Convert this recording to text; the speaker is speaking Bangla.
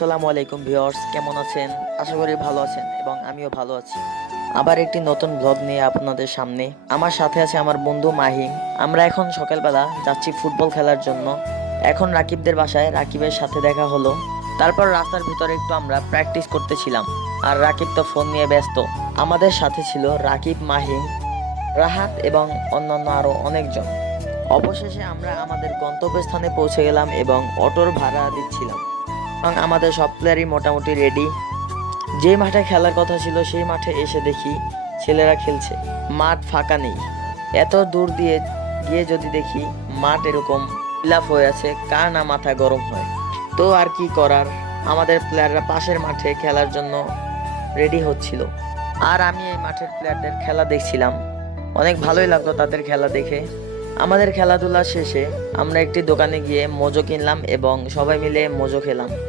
আসসালামু আলাইকুম ভিউয়ার্স, কেমন আছেন? আশা করি ভালো আছেন এবং আমিও ভালো আছি। আবার একটি নতুন ব্লগ নিয়ে আপনাদের সামনে। আমার সাথে আছে আমার বন্ধু মাহিম। আমরা এখন সকালবেলা যাচ্ছি ফুটবল খেলার জন্য। এখন রাকিবদের বাসায় রাকিবের সাথে দেখা হলো। তারপর রাস্তার ভিতরে একটু আমরা প্র্যাকটিস করতেছিলাম। আর রাকিব তো ফোন নিয়ে ব্যস্ত। আমাদের সাথে ছিল রাকিব, মাহিম, রাহাত এবং অন্যান্য আরো অনেকজন। অবশেষে আমরা আমাদের গন্তব্যস্থানে পৌঁছে গেলাম এবং অটোর ভাড়া দিচ্ছিলাম এবং আমাদের সব প্লেয়ারই মোটামুটি রেডি। যে মাঠে খেলার কথা ছিল সেই মাঠে এসে দেখি ছেলেরা খেলছে, মাঠ ফাঁকা নেই। এত দূর দিয়ে গিয়ে যদি দেখি মাঠ এরকম ফিলাপ হয়ে আছে, কার না মাথা গরম হয়। তো আর কি করার, আমাদের প্লেয়াররা পাশের মাঠে খেলার জন্য রেডি হচ্ছিল আর আমি এই মাঠের প্লেয়ারদের খেলা দেখছিলাম। অনেক ভালোই লাগলো তাদের খেলা দেখে। আমাদের খেলাধুলা শেষে আমরা একটি দোকানে গিয়ে মোজো কিনলাম এবং সবাই মিলে মোজো খেলাম।